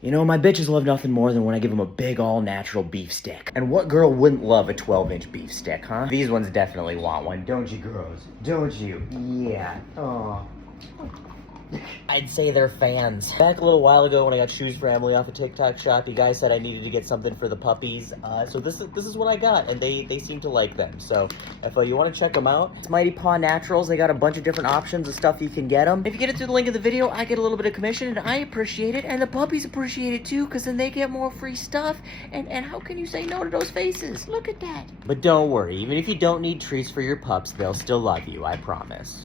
You know, my bitches love nothing more than when I give them a big all-natural beef stick. And what girl wouldn't love a 12-inch beef stick, huh? These ones definitely want one, don't you, girls? Don't you? Yeah. Oh. I'd say they're fans. Back a little while ago when I got Shoes for Emily off a TikTok shop, you guys said I needed to get something for the puppies. So this is what I got, and they seem to like them. So if you want to check them out, it's Mighty Paw Naturals. They got a bunch of different options of stuff you can get them. If you get it through the link in the video, I get a little bit of commission, and I appreciate it, and the puppies appreciate it too, because then they get more free stuff. And how can you say no to those faces? Look at that. But don't worry, even if you don't need treats for your pups, they'll still love you, I promise.